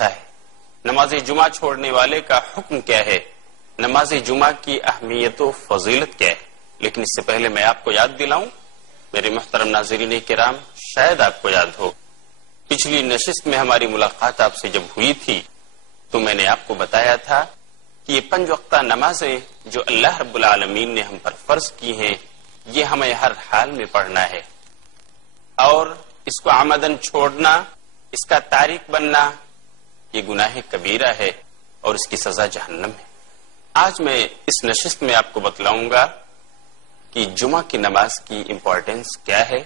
ہے، نماز جمعہ چھوڑنے والے کا حکم کیا ہے، نماز جمعہ کی اہمیت و فضیلت کیا ہے. لیکن اس سے پہلے میں آپ کو یاد دلاؤں، میرے محترم ناظرین کرام، شاید آپ کو یاد ہو پچھلی نشست میں ہماری ملاقات آپ سے جب ہوئی تھی تو میں نے آپ کو بتایا تھا کہ یہ 5 وقتہ نمازیں جو اللہ رب العالمین نے ہم پر فرض کی ہیں، یہ ہمیں ہر حال میں پڑھنا ہے، اور اس کو عمدن چھوڑنا، اس کا تارک بننا، یہ گناہ کبیرہ ہے اور اس کی سزا جہنم ہے. آج میں اس نشست میں آپ کو بتلاؤں گا کہ جمعہ کی نماز کی امپورٹنس کیا ہے،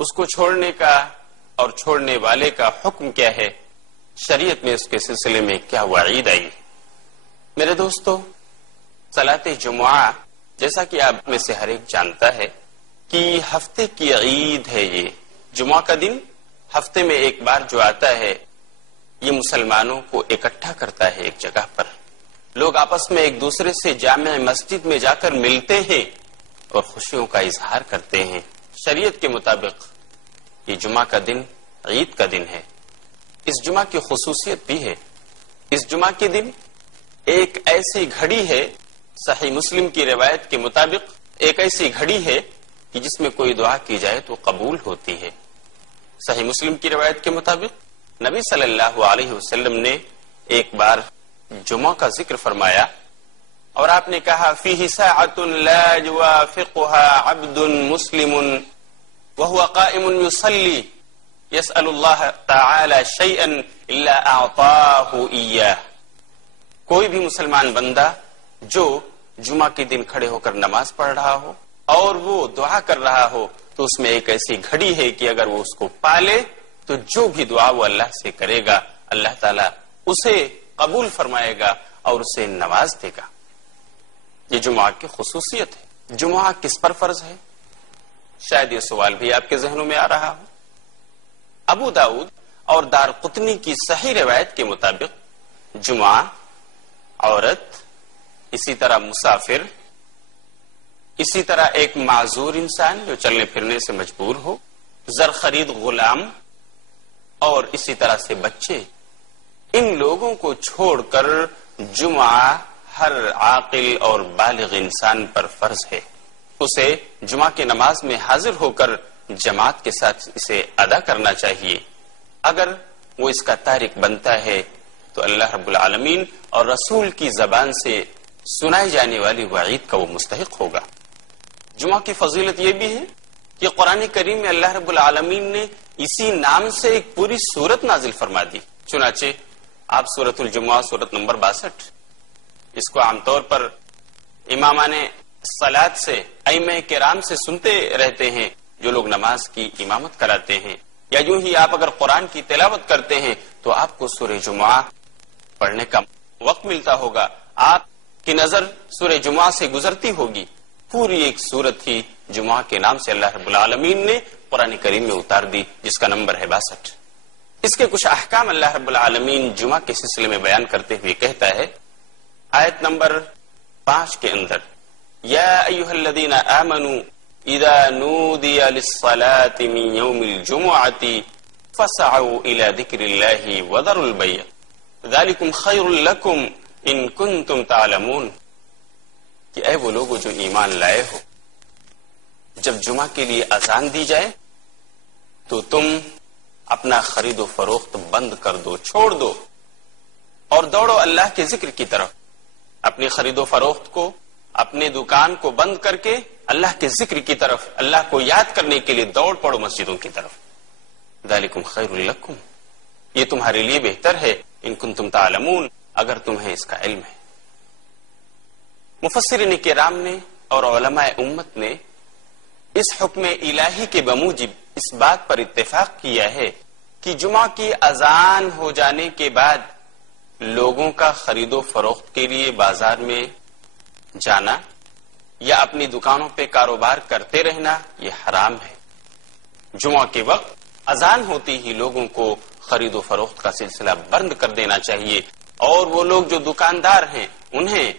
اس کو چھوڑنے کا اور چھوڑنے والے کا حکم کیا ہے، شریعت میں اس کے سلسلے میں کیا وعید آئی ہے. میرے دوستو، صلاۃ جمعہ جیسا کہ آپ میں سے ہر ایک جانتا ہے کہ ہفتے کی عید ہے. یہ جمعہ کا دن ہفتے میں ایک بار جو آتا ہے، یہ مسلمانوں کو اکٹھا کرتا ہے ایک جگہ پر. لوگ آپس میں ایک دوسرے سے جامع مسجد میں جا کر ملتے ہیں اور خوشیوں کا اظہار کرتے ہیں. شریعت کے مطابق یہ جمعہ کا دن عید کا دن ہے. اس جمعہ کی خصوصیت بھی ہے، اس جمعہ کے دن ایک ایسی گھڑی ہے، صحیح مسلم کی روایت کے مطابق ایک ایسی گھڑی ہے کہ جس میں کوئی دعا کی جائے تو قبول ہوتی ہے. صحیح مسلم کی روایت کے مطابق نبی صلی اللہ علیہ وسلم نے ایک بار جمعہ کا ذکر فرمایا اور آپ نے کہا فیہ ساعۃ لا یوافقها عبد مسلم وهو قائم يصلي يسأل الله تعالى شيئا الا اعطاه اياه. کوئی بھی مسلمان بندہ جو جمعہ کے دن کھڑے ہو کر نماز پڑھ رہا ہو اور وہ دعا کر رہا ہو تو اس میں ایک ایسی گھڑی ہے کہ اگر وہ اس کو پالے تو جو بھی دعا وہ اللہ سے کرے گا اللہ تعالیٰ اسے قبول فرمائے گا اور اسے نواز دے گا. یہ جمعہ کی خصوصیت ہے. جمعہ کس پر فرض ہے؟ شاید یہ سوال بھی آپ کے ذہنوں میں آ رہا ہو. ابو داؤد اور دارقطنی کی صحیح روایت کے مطابق جمعہ عورت، اسی طرح مسافر، اسی طرح ایک معذور انسان جو چلنے پھرنے سے مجبور ہو، زر خرید غلام اور اسی طرح سے بچے، ان لوگوں کو چھوڑ کر جمعہ ہر عاقل اور بالغ انسان پر فرض ہے. اسے جمعہ کی نماز میں حاضر ہو کر جماعت کے ساتھ اسے ادا کرنا چاہیے. اگر وہ اس کا تارک بنتا ہے تو اللہ رب العالمین اور رسول کی زبان سے سنائی جانے والی وعید کا وہ مستحق ہوگا. جمعہ کی فضیلت یہ بھی ہے کہ قرآن کریم میں اللہ رب العالمین نے اسی نام سے ایک پوری سورت نازل فرما دی. چنانچہ آپ سورۃ الجمعہ سورت نمبر 62 اس کو عام طور پر امامان صلاۃ سے، ائمہ کرام سے سنتے رہتے ہیں جو لوگ نماز کی امامت کراتے ہیں، یا یوں ہی آپ اگر قرآن کی تلاوت کرتے ہیں تو آپ کو سورہ جمعہ پڑھنے کا وقت ملتا ہوگا، آپ کی نظر سورہ جمعہ سے گزرتی ہوگی. پوری ایک سورت ہی جمعہ کے نام سے اللہ رب العالمین نے قرآن کریم میں اتار دی جس کا نمبر ہے 62. اس کے کچھ احکام اللہ رب العالمین جمعہ کے سلسلے میں بیان کرتے ہوئے کہتا ہے آیت نمبر 5 کے اندر، یا ایھا الذین آمنوا اذا نودی للصلاۃ من یوم الجمعۃ فاسعوا الی ذکر اللہ وذروا البیع ذلکم خیر لکم ان کنتم تعلمون. کہ اے وہ لوگ جو ایمان لائے ہو، جب جمعہ کے لیے اذان دی جائے تو تم اپنا خرید و فروخت بند کر دو، چھوڑ دو اور دوڑو اللہ کے ذکر کی طرف. اپنی خرید و فروخت کو، اپنے دکان کو بند کر کے اللہ کے ذکر کی طرف، اللہ کو یاد کرنے کے لیے دوڑ پڑو مسجدوں کی طرف. ذالکم خیر لکم، یہ تمہارے لیے بہتر ہے، ان کنتم تعلمون، اگر تمہیں اس کا علم ہے. مفسرین کرام نے اور علماء امت نے اس حکم الہی کے بموجب اس بات پر اتفاق کیا ہے کہ جمعہ کی اذان ہو جانے کے بعد لوگوں کا خرید و فروخت کے لیے بازار میں جانا یا اپنی دکانوں پہ کاروبار کرتے رہنا یہ حرام ہے. جمعہ کے وقت اذان ہوتی ہی لوگوں کو خرید و فروخت کا سلسلہ بند کر دینا چاہیے، اور وہ لوگ جو دکاندار ہیں انہیں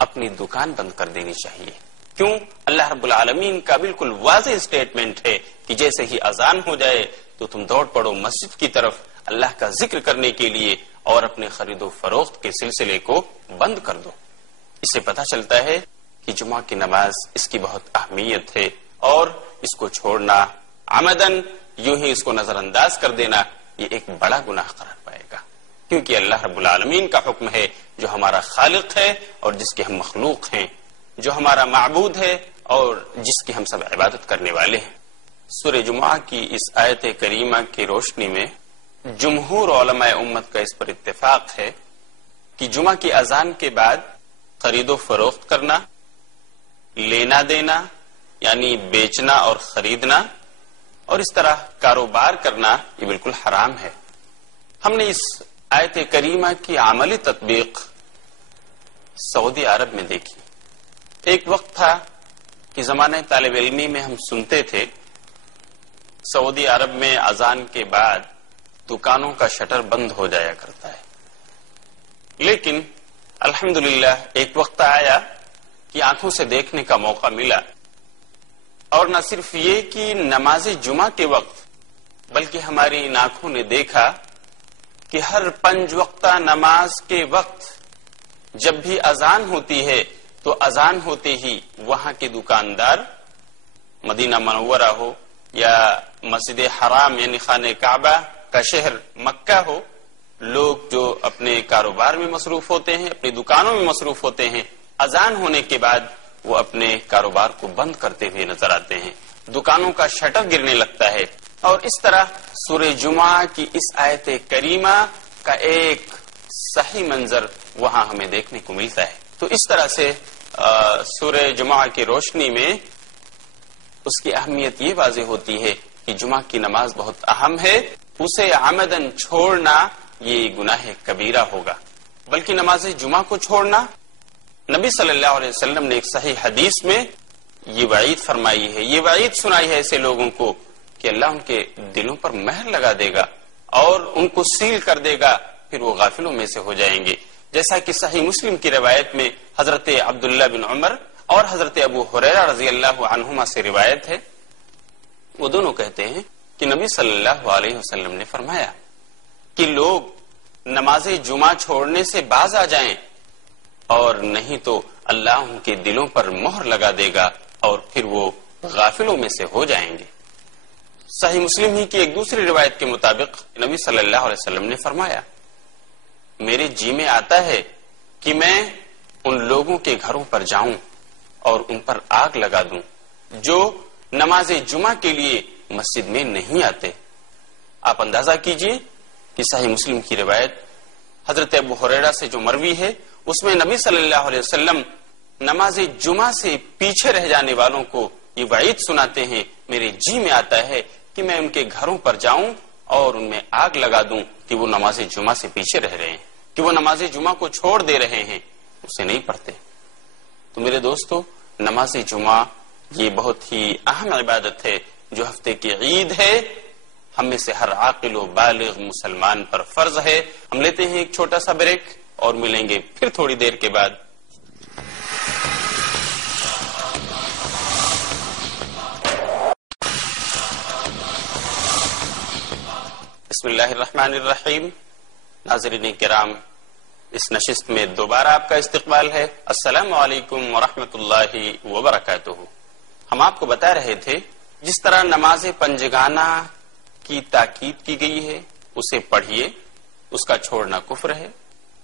اپنی دکان بند کر دینی چاہیے. کیوں؟ اللہ رب العالمین کا بالکل واضح اسٹیٹمنٹ ہے کہ جیسے ہی اذان ہو جائے تو تم دوڑ پڑو مسجد کی طرف، اللہ کا ذکر کرنے کے لیے اور اپنے خرید و فروخت کے سلسلے کو بند کر دو۔ اس سے پتہ چلتا ہے کہ جمعہ کی نماز اس کی بہت اہمیت ہے، اور اس کو چھوڑنا عمدن یوں ہی اس کو نظر انداز کر دینا یہ ایک بڑا گناہ قرار پائے گا، کیونکہ اللہ رب العالمین کا حکم ہے جو ہمارا خالق ہے اور جس کے ہم مخلوق ہیں، جو ہمارا معبود ہے اور جس کی ہم سب عبادت کرنے والے ہیں۔ سورہ جمعہ کی اس آیت کریمہ کی روشنی میں جمہور علماء امت کا اس پر اتفاق ہے کہ جمعہ کی اذان کے بعد خرید و فروخت کرنا، لینا دینا یعنی بیچنا اور خریدنا اور اس طرح کاروبار کرنا یہ بالکل حرام ہے۔ ہم نے اس آیت کریمہ کی عملی تطبیق سعودی عرب میں دیکھی۔ ایک وقت تھا کہ زمانہ طالب علمی میں ہم سنتے تھے سعودی عرب میں اذان کے بعد دکانوں کا شٹر بند ہو جایا کرتا ہے، لیکن الحمدللہ ایک وقت آیا کہ آنکھوں سے دیکھنے کا موقع ملا، اور نہ صرف یہ کہ نماز جمعہ کے وقت بلکہ ہماری ان آنکھوں نے دیکھا کہ ہر 5 وقتہ نماز کے وقت جب بھی اذان ہوتی ہے تو اذان ہوتے ہی وہاں کے دکاندار، مدینہ منورہ ہو یا مسجد حرام یعنی خانہ کعبہ کا شہر مکہ ہو، لوگ جو اپنے کاروبار میں مصروف ہوتے ہیں، اپنی دکانوں میں مصروف ہوتے ہیں، اذان ہونے کے بعد وہ اپنے کاروبار کو بند کرتے ہوئے نظر آتے ہیں، دکانوں کا شٹر گرنے لگتا ہے، اور اس طرح سورہ جمعہ کی اس آیت کریمہ کا ایک صحیح منظر وہاں ہمیں دیکھنے کو ملتا ہے۔ تو اس طرح سے سورہ جمعہ کی روشنی میں اس کی اہمیت یہ واضح ہوتی ہے کہ جمعہ کی نماز بہت اہم ہے، اسے عمدن چھوڑنا یہ گناہ کبیرہ ہوگا۔ بلکہ نماز جمعہ کو چھوڑنا، نبی صلی اللہ علیہ وسلم نے ایک صحیح حدیث میں یہ وعید فرمائی ہے، یہ وعید سنائی ہے ایسے لوگوں کو کہ اللہ ان کے دلوں پر مہر لگا دے گا اور ان کو سیل کر دے گا، پھر وہ غافلوں میں سے ہو جائیں گے۔ جیسا کہ صحیح مسلم کی روایت میں حضرت عبداللہ بن عمر اور حضرت ابو ہریرہ رضی اللہ عنہما سے روایت ہے، وہ دونوں کہتے ہیں کہ نبی صلی اللہ علیہ وسلم نے فرمایا کہ لوگ نماز جمعہ چھوڑنے سے باز آ جائیں، اور نہیں تو اللہ ان کے دلوں پر مہر لگا دے گا اور پھر وہ غافلوں میں سے ہو جائیں گے۔ صحیح مسلم ہی کی ایک دوسری روایت کے مطابق نبی صلی اللہ علیہ وسلم نے فرمایا، میرے جی میں آتا ہے کہ میں ان لوگوں کے گھروں پر جاؤں اور ان پر آگ لگا دوں جو نماز جمعہ کے لیے مسجد میں نہیں آتے۔ آپ اندازہ کیجئے کہ صحیح مسلم کی روایت حضرت ابو ہریرہ سے جو مروی ہے اس میں نبی صلی اللہ علیہ وسلم نماز جمعہ سے پیچھے رہ جانے والوں کو یہ وعید سناتے ہیں، میرے جی میں آتا ہے کہ میں ان کے گھروں پر جاؤں اور ان میں آگ لگا دوں کہ وہ نماز جمعہ سے پیچھے رہ رہے ہیں، کہ وہ نماز جمعہ کو چھوڑ دے رہے ہیں، اسے نہیں پڑھتے۔ تو میرے دوستو، نماز جمعہ یہ بہت ہی اہم عبادت ہے جو ہفتے کی عید ہے، ہم میں سے ہر عاقل و بالغ مسلمان پر فرض ہے۔ ہم لیتے ہیں ایک چھوٹا سا بریک اور ملیں گے پھر تھوڑی دیر کے بعد۔ بسم اللہ الرحمن الرحیم۔ ناظرین کرام، اس نشست میں دوبارہ آپ کا استقبال ہے۔ السلام علیکم ورحمۃ اللہ وبرکاتہ۔ ہم آپ کو بتا رہے تھے جس طرح نماز پنجگانہ کی تاکید کی گئی ہے اسے پڑھیے، اس کا چھوڑنا کفر ہے۔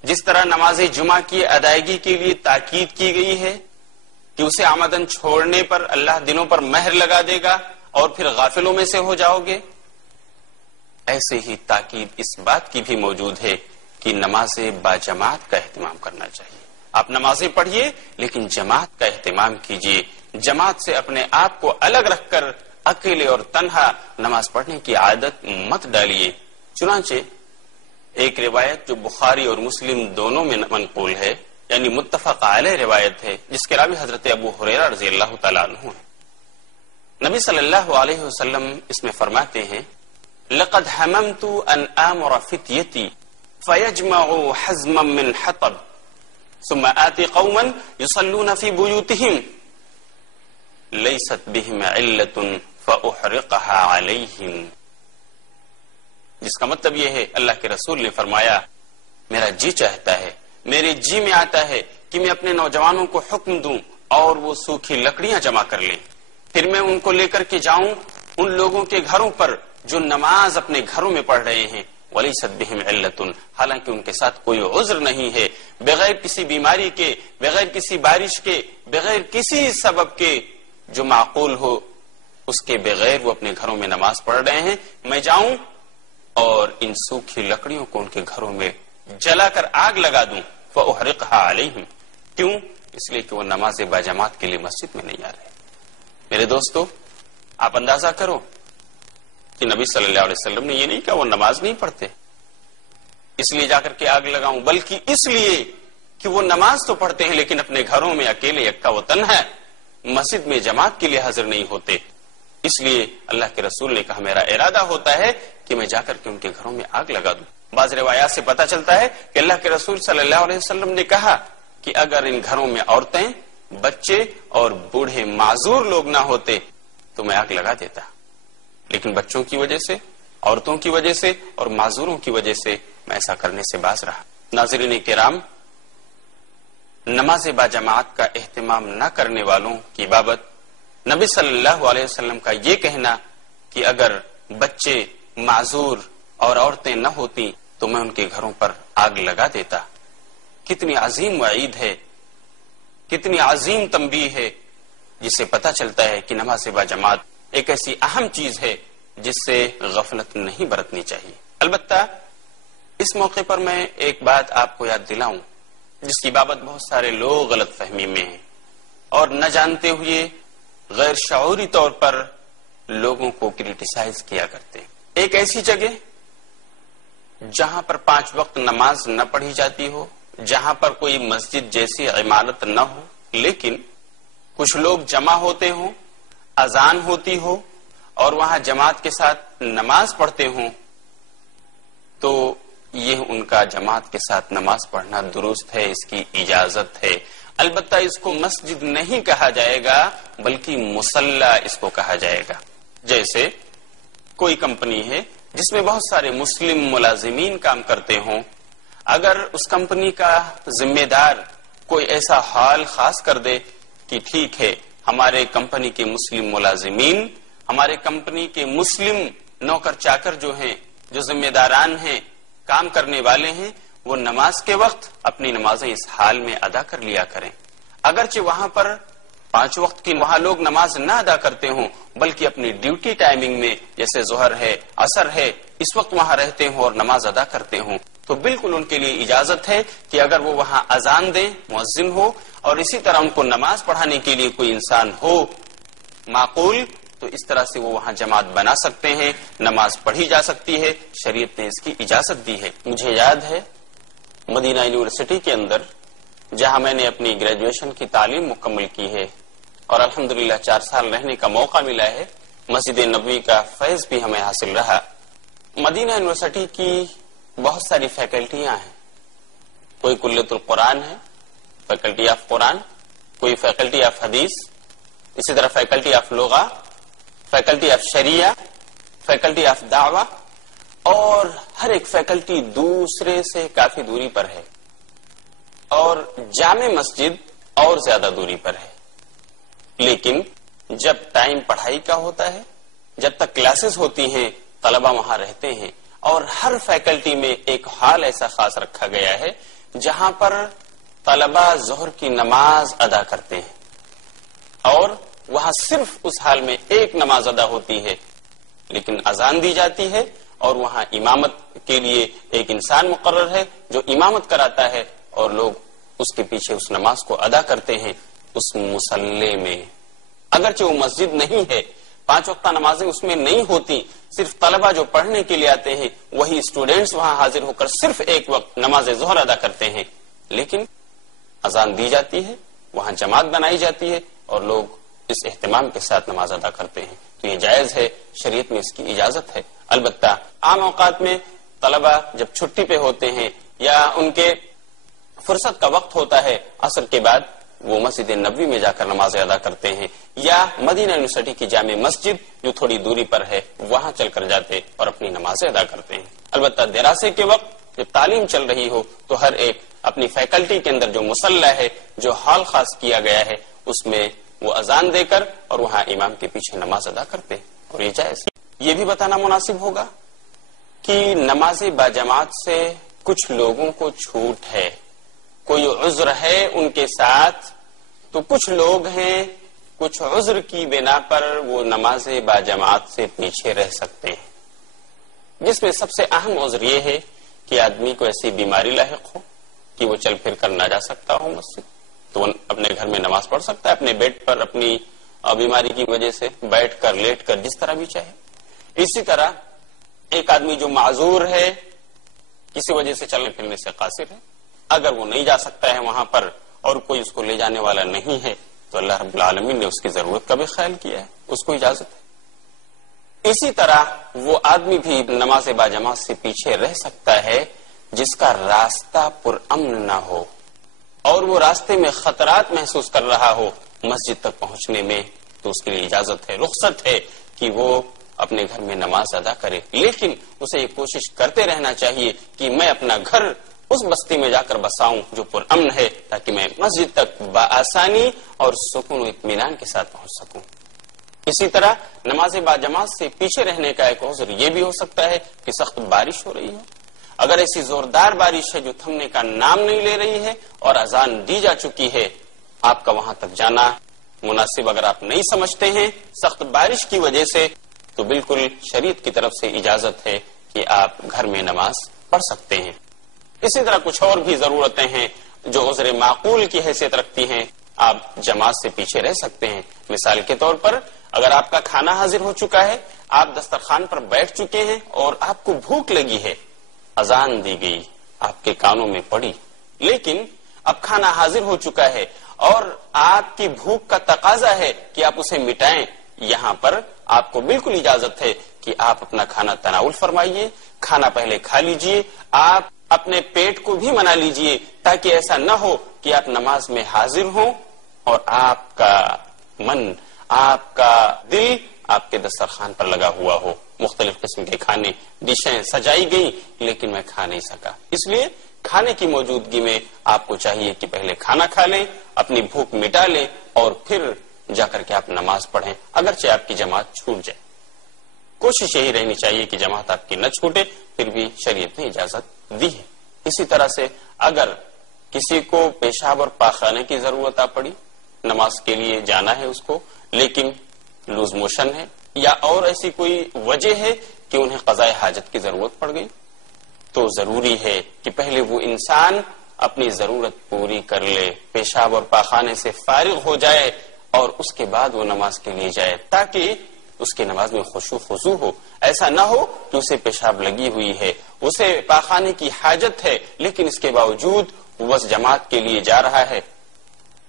جس طرح نماز جمعہ کی ادائیگی کے لیے تاکید کی گئی ہے کہ اسے عمدن چھوڑنے پر اللہ دلوں پر مہر لگا دے گا اور پھر غافلوں میں سے ہو جاؤ گے، ایسے ہی تاکید اس بات کی بھی موجود ہے کہ نماز باجماعت کا اہتمام کرنا چاہیے۔ آپ نمازیں پڑھیے لیکن جماعت کا اہتمام کیجیے، جماعت سے اپنے آپ کو الگ رکھ کر اکیلے اور تنہا نماز پڑھنے کی عادت مت ڈالیے۔ چنانچہ ایک روایت جو بخاری اور مسلم دونوں میں منقول ہے، یعنی متفق علیہ روایت ہے، جس کے راوی حضرت ابو ہریرہ رضی اللہ تعالیٰ عنہ ہیں۔ نبی صلی اللہ علیہ وسلم اس میں فرماتے ہیں، لقد حممت ان آمر فتیتی فیجمعوا حزما من حطب ثم آتی قوما يصلون في بيوتهم ليست بهم علة فأحرقها عليهم۔ جس کا مطلب یہ ہے اللہ کے رسول نے فرمایا میرا جی چاہتا ہے، میرے جی میں آتا ہے کہ میں اپنے نوجوانوں کو حکم دوں اور وہ سوکھی لکڑیاں جمع کر لیں، پھر میں ان کو لے کر کے جاؤں ان لوگوں کے گھروں پر جو نماز اپنے گھروں میں پڑھ رہے ہیں، وَلَيْسَتْ بِهِمْ عِلَّةٌ، حالانکہ ان کے ساتھ کوئی عذر نہیں ہے، بغیر کسی بیماری کے، بغیر کسی بارش کے، بغیر کسی سبب کے جو معقول ہو، اس کے بغیر وہ اپنے گھروں میں نماز پڑھ رہے ہیں، میں جاؤں اور ان سوکھی لکڑیوں کو ان کے گھروں میں جلا کر آگ لگا دوں، فَأُحْرِقْهَا عَلَيْهِمْ، کیوں؟ اس لیے کہ وہ نماز باجماعت کے لیے مسجد میں نہیں آ رہے۔ میرے دوستو، آپ اندازہ کرو کہ نبی صلی اللہ علیہ وسلم نے یہ نہیں کہا وہ نماز نہیں پڑھتے اس لیے جا کر کے آگ لگاؤں، بلکہ اس لیے کہ وہ نماز تو پڑھتے ہیں لیکن اپنے گھروں میں اکیلے یکا و تنہا مسجد میں جماعت کے لیے حاضر نہیں ہوتے، اس لیے اللہ کے رسول نے کہا میرا ارادہ ہوتا ہے کہ میں جا کر کے ان کے گھروں میں آگ لگا دوں۔ بعض روایات سے پتہ چلتا ہے کہ اللہ کے رسول صلی اللہ علیہ وسلم نے کہا کہ اگر ان گھروں میں عورتیں، بچے اور بوڑھے معذور لوگ نہ ہوتے تو میں آگ لگا دیتا، لیکن بچوں کی وجہ سے، عورتوں کی وجہ سے اور معذوروں کی وجہ سے میں ایسا کرنے سے باز رہا۔ ناظرین کرام، نماز باجماعت کا اہتمام نہ کرنے والوں کی بابت نبی صلی اللہ علیہ وسلم کا یہ کہنا کہ اگر بچے، معذور اور عورتیں نہ ہوتی تو میں ان کے گھروں پر آگ لگا دیتا، کتنی عظیم وعید ہے، کتنی عظیم تنبیہ ہے، جس سے پتہ چلتا ہے کہ نماز باجماعت ایک ایسی اہم چیز ہے جس سے غفلت نہیں برتنی چاہیے۔ البتہ اس موقع پر میں ایک بات آپ کو یاد دلاؤں جس کی بابت بہت سارے لوگ غلط فہمی میں ہیں اور نہ جانتے ہوئے غیر شعوری طور پر لوگوں کو کریٹیسائز کیا کرتے ہیں۔ ایک ایسی جگہ جہاں پر 5 وقت نماز نہ پڑھی جاتی ہو، جہاں پر کوئی مسجد جیسی عمارت نہ ہو، لیکن کچھ لوگ جمع ہوتے ہوں، اذان ہوتی ہو اور وہاں جماعت کے ساتھ نماز پڑھتے ہوں، تو یہ ان کا جماعت کے ساتھ نماز پڑھنا درست ہے، اس کی اجازت ہے۔ البتہ اس کو مسجد نہیں کہا جائے گا بلکہ مصلی اس کو کہا جائے گا۔ جیسے کوئی کمپنی ہے جس میں بہت سارے مسلم ملازمین کام کرتے ہوں، اگر اس کمپنی کا ذمہ دار کوئی ایسا حال خاص کر دے کہ ٹھیک ہے ہمارے کمپنی کے مسلم ملازمین، ہمارے کمپنی کے مسلم نوکر چاکر جو ہیں، جو ذمہ داران ہیں، کام کرنے والے ہیں، وہ نماز کے وقت اپنی نمازیں اس حال میں ادا کر لیا کریں، اگرچہ وہاں پر 5 وقت کی وہاں لوگ نماز نہ ادا کرتے ہوں بلکہ اپنی ڈیوٹی ٹائمنگ میں جیسے ظہر ہے، عصر ہے، اس وقت وہاں رہتے ہوں اور نماز ادا کرتے ہوں، تو بالکل ان کے لیے اجازت ہے کہ اگر وہ وہاں اذان دیں، مؤذن ہو، اور اسی طرح ان کو نماز پڑھانے کے لیے کوئی انسان ہو معقول، تو اس طرح سے وہ وہاں جماعت بنا سکتے ہیں، نماز پڑھی جا سکتی ہے، شریعت نے اس کی اجازت دی ہے۔ مجھے یاد ہے مدینہ یونیورسٹی کے اندر جہاں میں نے اپنی گریجویشن کی تعلیم مکمل کی ہے اور الحمدللہ 4 سال رہنے کا موقع ملا ہے، مسجد نبوی کا فیض بھی ہمیں حاصل رہا۔ مدینہ یونیورسٹی کی بہت ساری فیکلٹیاں ہیں، کوئی کلیۃ القرآن ہے، فیکلٹی آف قرآن، کوئی فیکلٹی آف حدیث، اسی طرح فیکلٹی آف لغہ، فیکلٹی آف شریعہ، فیکلٹی آف دعوہ، اور ہر ایک فیکلٹی دوسرے سے کافی دوری پر ہے، اور جامع مسجد اور زیادہ دوری پر ہے، لیکن جب ٹائم پڑھائی کا ہوتا ہے، جب تک کلاسز ہوتی ہیں، طلبہ وہاں رہتے ہیں، اور ہر فیکلٹی میں ایک حال ایسا خاص رکھا گیا ہے جہاں پر طلبہ ظہر کی نماز ادا کرتے ہیں، اور وہاں صرف اس حال میں ایک نماز ادا ہوتی ہے، لیکن اذان دی جاتی ہے اور وہاں امامت کے لیے ایک انسان مقرر ہے جو امامت کراتا ہے، اور لوگ اس کے پیچھے اس نماز کو ادا کرتے ہیں اس مصلی میں۔ اگرچہ وہ مسجد نہیں ہے، 5 وقتہ نمازیں اس میں نہیں ہوتی، صرف طلبہ جو پڑھنے کے لیے آتے ہیں وہی اسٹوڈینٹس وہاں حاضر ہو کر صرف ایک وقت نماز ظہر ادا کرتے ہیں، لیکن اذان دی جاتی ہے، وہاں جماعت بنائی جاتی ہے اور لوگ اس اہتمام کے ساتھ نماز ادا کرتے ہیں، تو یہ جائز ہے، شریعت میں اس کی اجازت ہے۔ البتہ عام اوقات میں طلبہ جب چھٹی پہ ہوتے ہیں یا ان کے فرصت کا وقت ہوتا ہے عصر کے بعد، وہ مسجد نبوی میں جا کر نمازیں ادا کرتے ہیں، یا مدینہ یونیورسٹی کی جامع مسجد جو تھوڑی دوری پر ہے وہاں چل کر جاتے اور اپنی نمازیں ادا کرتے ہیں۔ البتہ دراسے کے وقت جب تعلیم چل رہی ہو تو ہر ایک اپنی فیکلٹی کے اندر جو مصلی ہے، جو ہال خاص کیا گیا ہے، اس میں وہ اذان دے کر اور وہاں امام کے پیچھے نماز ادا کرتے ہیں، اور یہ جائز۔ یہ بھی بتانا مناسب ہوگا کہ نماز باجماعت سے کچھ لوگوں کو چھوٹ ہے، کوئی عذر ہے ان کے ساتھ، تو کچھ لوگ ہیں کچھ عذر کی بنا پر وہ نماز باجماعت سے پیچھے رہ سکتے ہیں، جس میں سب سے اہم عذر یہ ہے کہ آدمی کو ایسی بیماری لاحق ہو کہ وہ چل پھر کر نہ جا سکتا ہو مسجد، تو وہ اپنے گھر میں نماز پڑھ سکتا ہے، اپنے بیڈ پر اپنی بیماری کی وجہ سے بیٹھ کر لیٹ کر جس طرح بھی چاہے۔ اسی طرح ایک آدمی جو معذور ہے، کسی وجہ سے چلنے پھرنے سے قاصر ہے، اگر وہ نہیں جا سکتا ہے وہاں پر اور کوئی اس کو لے جانے والا نہیں ہے تو اللہ رب العالمین نے اس کی ضرورت کا بھی خیال کیا ہے، اس کو اجازت ہے۔ اسی طرح وہ آدمی بھی نماز باجماعت سے پیچھے رہ سکتا ہے جس کا راستہ پرامن نہ ہو اور وہ راستے میں خطرات محسوس کر رہا ہو مسجد تک پہنچنے میں، تو اس کے لیے اجازت ہے، رخصت ہے کہ وہ اپنے گھر میں نماز ادا کرے، لیکن اسے یہ کوشش کرتے رہنا چاہیے کہ میں اپنا گھر اس بستی میں جا کر بساؤں جو پرامن ہے، تاکہ میں مسجد تک بآسانی اور سکون و اطمینان کے ساتھ پہنچ سکوں۔ اسی طرح نماز باجماعت سے پیچھے رہنے کا ایک عذر یہ بھی ہو سکتا ہے کہ سخت بارش ہو رہی ہو، اگر ایسی زوردار بارش ہے جو تھمنے کا نام نہیں لے رہی ہے اور اذان دی جا چکی ہے، آپ کا وہاں تک جانا مناسب اگر آپ نہیں سمجھتے ہیں سخت بارش کی وجہ سے، تو بالکل شریعت کی طرف سے اجازت ہے کہ آپ گھر میں نماز پڑھ سکتے ہیں۔ اسی طرح کچھ اور بھی ضرورتیں ہیں جو عذر معقول کی حیثیت رکھتی ہیں، آپ جماعت سے پیچھے رہ سکتے ہیں۔ مثال کے طور پر اگر آپ کا کھانا حاضر ہو چکا ہے، آپ دسترخوان پر بیٹھ چکے ہیں اور آپ کو بھوک لگی ہے، اذان دی گئی، آپ کے کانوں میں پڑی، لیکن اب کھانا حاضر ہو چکا ہے اور آپ کی بھوک کا تقاضا ہے کہ آپ اسے مٹائیں، یہاں پر آپ کو بالکل اجازت ہے کہ آپ اپنا کھانا تناول فرمائیے، کھانا پہلے کھا لیجئے، آپ اپنے پیٹ کو بھی منا لیجئے، تاکہ ایسا نہ ہو کہ آپ نماز میں حاضر ہوں اور آپ کا من، آپ کا دل آپ کے دسترخوان پر لگا ہوا ہو، مختلف قسم کے کھانے ڈشیں سجائی گئی لیکن میں کھا نہیں سکا۔ اس لیے کھانے کی موجودگی میں آپ کو چاہیے کہ پہلے کھانا کھا لیں، اپنی بھوک مٹا لیں اور پھر جا کر کے آپ نماز پڑھیں، اگرچہ آپ کی جماعت چھوٹ جائے۔ کوشش یہی رہنی چاہیے کہ جماعت آپ کی نہ چھوٹے، پھر بھی شریعت نے اجازت دی ہے۔ اسی طرح سے اگر کسی کو پیشاب اور پاخانے کی ضرورت آ پڑی، نماز کے لیے جانا ہے اس کو، لیکن لوز موشن ہے یا اور ایسی کوئی وجہ ہے کہ انہیں قضاء حاجت کی ضرورت پڑ گئی، تو ضروری ہے کہ پہلے وہ انسان اپنی ضرورت پوری کر لے، پیشاب اور پاخانے سے فارغ ہو جائے اور اس کے بعد وہ نماز کے لیے جائے، تاکہ اس کی نماز میں خشوع خضوع ہو۔ ایسا نہ ہو کہ اسے پیشاب لگی ہوئی ہے، اسے پاخانے کی حاجت ہے، لیکن اس کے باوجود وہ بس جماعت کے لیے جا رہا ہے،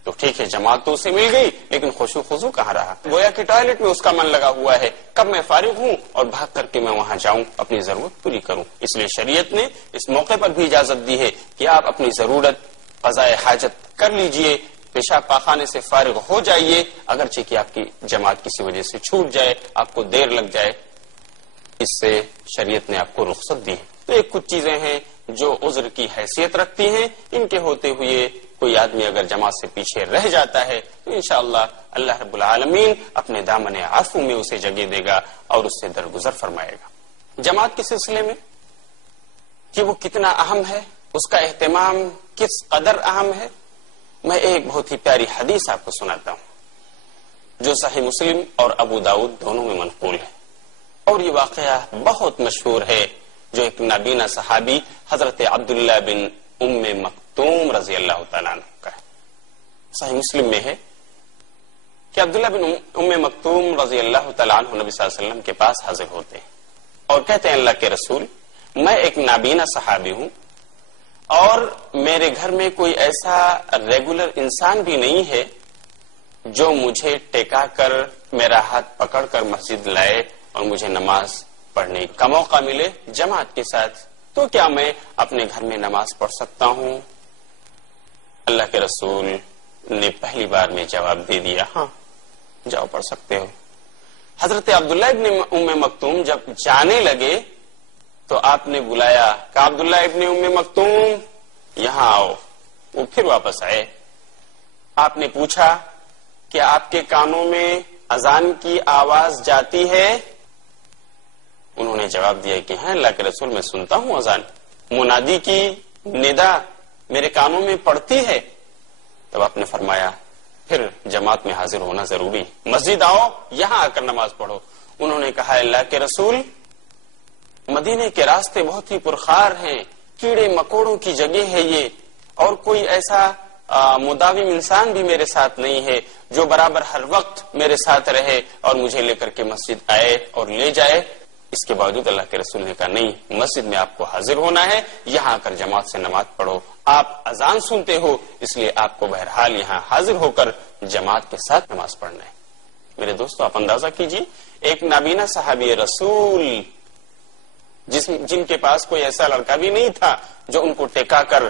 تو ٹھیک ہے جماعت تو اسے مل گئی لیکن خشوع خضوع کہاں رہا؟ گویا کہ ٹوائلٹ میں اس کا من لگا ہوا ہے، کب میں فارغ ہوں اور بھاگ کر کے میں وہاں جاؤں اپنی ضرورت پوری کروں۔ اس لیے شریعت نے اس موقع پر بھی اجازت دی ہے کہ آپ اپنی ضرورت قضاء حاجت کر لیجئے، پیشاب پاخانے سے فارغ ہو جائیے، اگرچہ کہ آپ کی جماعت کسی وجہ سے چھوٹ جائے، آپ کو دیر لگ جائے، اس سے شریعت نے آپ کو رخصت دی ہے۔ تو یہ کچھ چیزیں ہیں جو عذر کی حیثیت رکھتی ہیں، ان کے ہوتے ہوئے کوئی آدمی اگر جماعت سے پیچھے رہ جاتا ہے تو انشاءاللہ اللہ رب العالمین اپنے دامن عفو میں اسے جگہ دے گا اور اس سے درگزر فرمائے گا۔ جماعت کے سلسلے میں کہ وہ کتنا اہم ہے، اس کا اہتمام کس قدر اہم ہے، میں ایک بہت ہی پیاری حدیث آپ کو سناتا ہوں جو صحیح مسلم اور ابو داؤد دونوں میں منقول ہے، اور یہ واقعہ بہت مشہور ہے جو ایک نابینا صحابی حضرت عبداللہ بن ام مکتوم رضی اللہ تعالیٰ عنہ کا ہے۔ صحیح مسلم میں ہے کہ عبداللہ بن ام مکتوم رضی اللہ تعالیٰ عنہ نبی صلی اللہ علیہ وسلم کے پاس حاضر ہوتے ہیں اور کہتے ہیں اللہ کے رسول، میں ایک نابینا صحابی ہوں اور میرے گھر میں کوئی ایسا ریگولر انسان بھی نہیں ہے جو مجھے ٹیکا کر میرا ہاتھ پکڑ کر مسجد لائے اور مجھے نماز پڑھنے کا موقع ملے جماعت کے ساتھ، تو کیا میں اپنے گھر میں نماز پڑھ سکتا ہوں؟ اللہ کے رسول نے پہلی بار میں جواب دے دیا، ہاں جاؤ پڑھ سکتے ہو۔ حضرت عبداللہ ابن ام مکتوم جب جانے لگے تو آپ نے بلایا کہ عبداللہ ابن ام مکتوم یہاں آؤ۔ وہ پھر واپس آئے۔ آپ نے پوچھا کہ آپ کے کانوں میں اذان کی آواز جاتی ہے؟ انہوں نے جواب دیا کہ ہاں اللہ کے رسول میں سنتا ہوں اذان، منادی کی ندا میرے کانوں میں پڑتی ہے۔ تب آپ نے فرمایا پھر جماعت میں حاضر ہونا ضروری، مسجد آؤ، یہاں آ کر نماز پڑھو۔ انہوں نے کہا اللہ کے رسول مدینے کے راستے بہت ہی پرخار ہیں، کیڑے مکوڑوں کی جگہ ہے یہ، اور کوئی ایسا مداوم انسان بھی میرے ساتھ نہیں ہے جو برابر ہر وقت میرے ساتھ رہے اور مجھے لے کر کے مسجد آئے اور لے جائے۔ اس کے باوجود اللہ کے رسول نے کہا نہیں، مسجد میں آپ کو حاضر ہونا ہے، یہاں آ کر جماعت سے نماز پڑھو۔ آپ اذان سنتے ہو اس لیے آپ کو بہرحال یہاں حاضر ہو کر جماعت کے ساتھ نماز پڑھنا ہے۔ میرے دوستو آپ اندازہ کیجئے، ایک نابینا صحابی رسول جن کے پاس کوئی ایسا لڑکا بھی نہیں تھا جو ان کو ٹیکا کر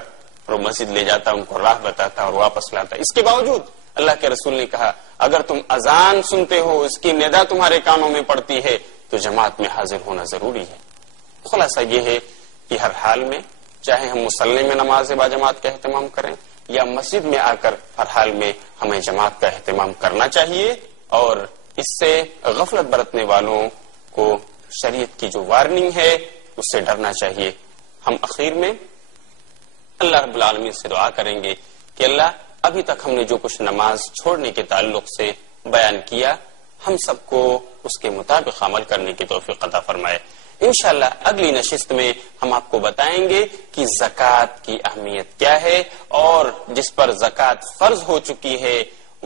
اور مسجد لے جاتا، ان کو راہ بتاتا اور واپس لاتا، اس کے باوجود اللہ کے رسول نے کہا اگر تم اذان سنتے ہو، اس کی ندا تمہارے کانوں میں پڑتی ہے تو جماعت میں حاضر ہونا ضروری ہے۔ خلاصہ یہ ہے کہ ہر حال میں چاہے ہم مصلی میں نماز با جماعت کا اہتمام کریں یا مسجد میں آ کر، ہر حال میں ہمیں جماعت کا اہتمام کرنا چاہیے، اور اس سے غفلت برتنے والوں کو شریعت کی جو وارننگ ہے اس سے ڈرنا چاہیے۔ ہم اخیر میں اللہ رب العالمین سے دعا کریں گے کہ اللہ ابھی تک ہم نے جو کچھ نماز چھوڑنے کے تعلق سے بیان کیا، ہم سب کو اس کے مطابق عمل کرنے کی توفیق عطا فرمائے۔ انشاءاللہ اگلی نشست میں ہم آپ کو بتائیں گے کہ زکوٰۃ کی اہمیت کیا ہے، اور جس پر زکوٰۃ فرض ہو چکی ہے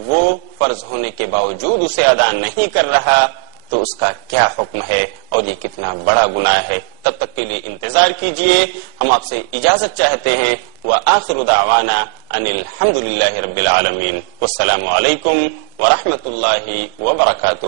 وہ فرض ہونے کے باوجود اسے ادا نہیں کر رہا تو اس کا کیا حکم ہے اور یہ کتنا بڑا گناہ ہے۔ تب تک کے لیے انتظار کیجئے، ہم آپ سے اجازت چاہتے ہیں۔ وآخر دعوانا ان الحمد للہ رب العالمین، والسلام علیکم ورحمۃ اللہ وبرکاتہ۔